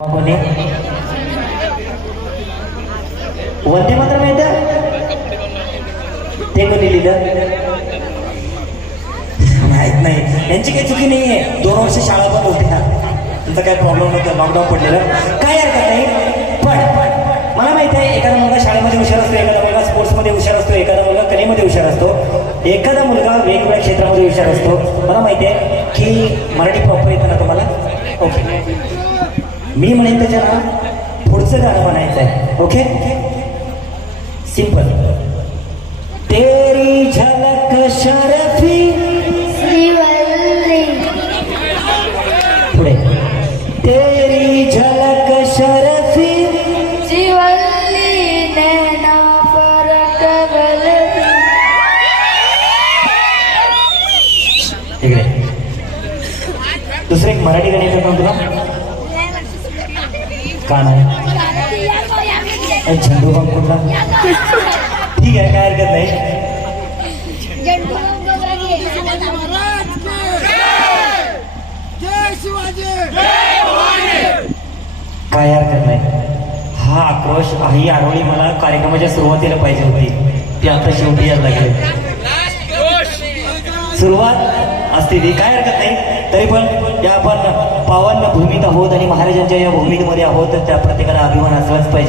कोणी वंदे मातरम येतं ते कोणी लिहिलं माहित नाही. यांची काही चुकी नाहीये. 2 वर्ष शाळा बंद होत्या, तुमचा काय प्रॉब्लेम नव्हता, लॉकडाऊन पडलेलं, काय हरकत नाही. पण मला माहित आहे एखादा मुलगा शाळेमध्ये हुशार असतो, एखादा मुलगा स्पोर्ट्समध्ये हुशार असतो, एखादा मुलगा कलेमध्ये हुशार असतो, एखादा मुलगा वेगवेगळ्या क्षेत्रामध्ये हुशार असतो. मला माहिती आहे की मराठी प्रॉपर येतं ना तुम्हाला. ओके, मी म्हणेन त्याच्या ना पुढचं गाणं म्हणायचं आहे. Okay, simple. तेरी झलक शरफी श्रीवल्ली, पुढे. तेरी झलक शरफी श्रीवल्ली नैना फरकवली. इकडे दुसरं एक मराठी गाणं येतं का तुला? का नाही? झंडू बम कुठला? ठीक आहे, काय हरकत नाही. काय हरकत नाही. हा आक्रोश, ही आरोळी मला कार्यक्रमाच्या सुरुवातीला पाहिजे होती, ती आता शेवटी यायला लागली. सुरुवात असते ती, काय हरकत नाही. तरी पण या आपण पावन भूमीत आहोत आणि महाराजांच्या या भूमीमध्ये आहोत, त्या प्रत्येकाला अभिमान असलाच पाहिजे.